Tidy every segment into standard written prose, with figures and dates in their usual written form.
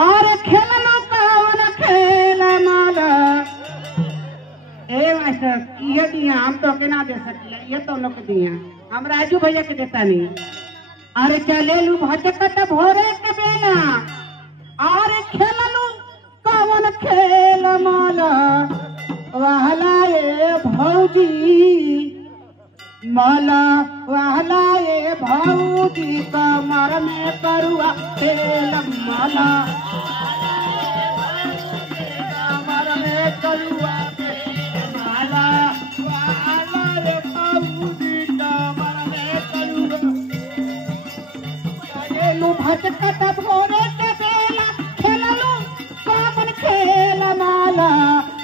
और खेलनो कौन खेल माला ए मास्टर ये दिया हम तो के ना दे सकिया ये तो लोग दिया हम राजू भैया के देता नहीं अरे चले लू भटकत भोरे के बेला और खेलनु कौन खेल माला वहला ए भौजी माला वहला ए भौजी कमर में करुआ तेल माला कमर में करुआ तेल माला वहला ए भौजी कमर में करुआ चलेलू भटकत भोरे के बेला खेलनु कौन खेल माला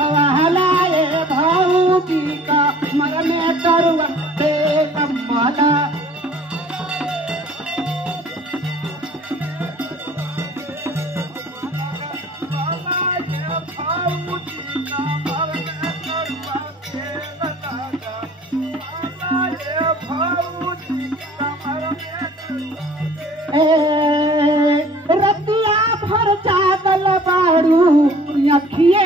वहला ए भौजी कमर में करुआ माला रतिया भर जागल बारू अखिया